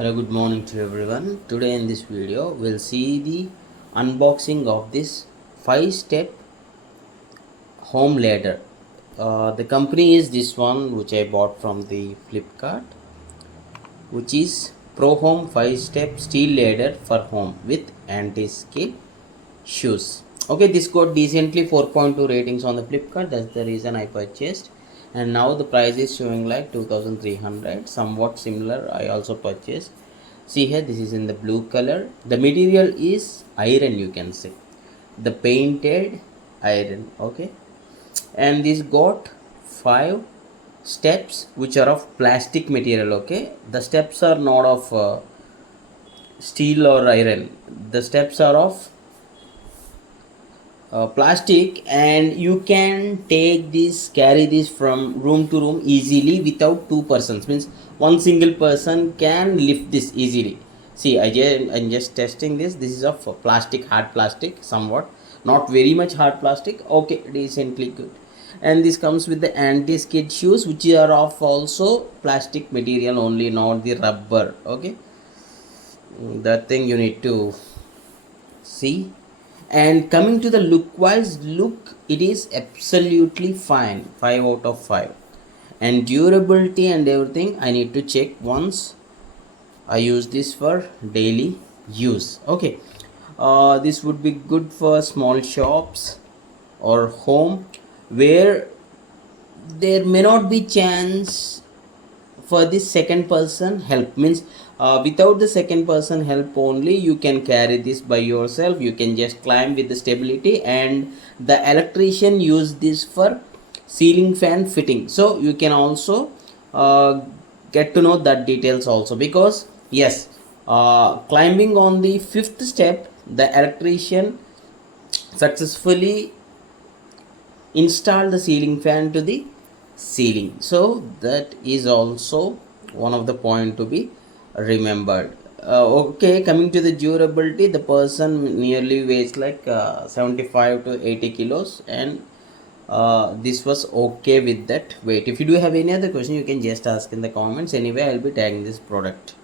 Hello, good morning to everyone. Today in this video we'll see the unboxing of this 5-step home ladder. The company is this one which I bought from the Flipkart, which is ProHome 5-step steel ladder for home with anti-skid shoes. Okay, this got decently 4.2 ratings on the Flipkart. That's the reason I purchased, and now the price is showing like 2300, somewhat similar. I also purchased. See here, this is in the blue color. The material is iron, you can say, the painted iron. Okay, and this got 5 steps which are of plastic material. Okay, the steps are not of steel or iron. The steps are of plastic, and you can carry this from room to room easily without two persons. Means one single person can lift this easily. See, I'm just testing this. This is of plastic, hard plastic, somewhat, not very much hard plastic. Okay, decently good. And this comes with the anti-skid shoes, which are of also plastic material only, not the rubber. Okay, that thing you need to see. And coming to the look wise, it is absolutely fine, 5 out of 5. And durability and everything, I need to check once I use this for daily use. Okay, this would be good for small shops or home where there may not be chance for this second person help. Means without the second person help only, you can carry this by yourself. You can just climb with the stability, and the electrician use this for ceiling fan fitting. So you can also get to know that details also, because yes, climbing on the 5th step, the electrician successfully installed the ceiling fan to the ceiling. So that is also one of the point to be remembered. Okay, coming to the durability, the person nearly weighs like 75 to 80 kilos, and this was okay with that weight. If you do have any other question, you can just ask in the comments. Anyway, I'll be tagging this product.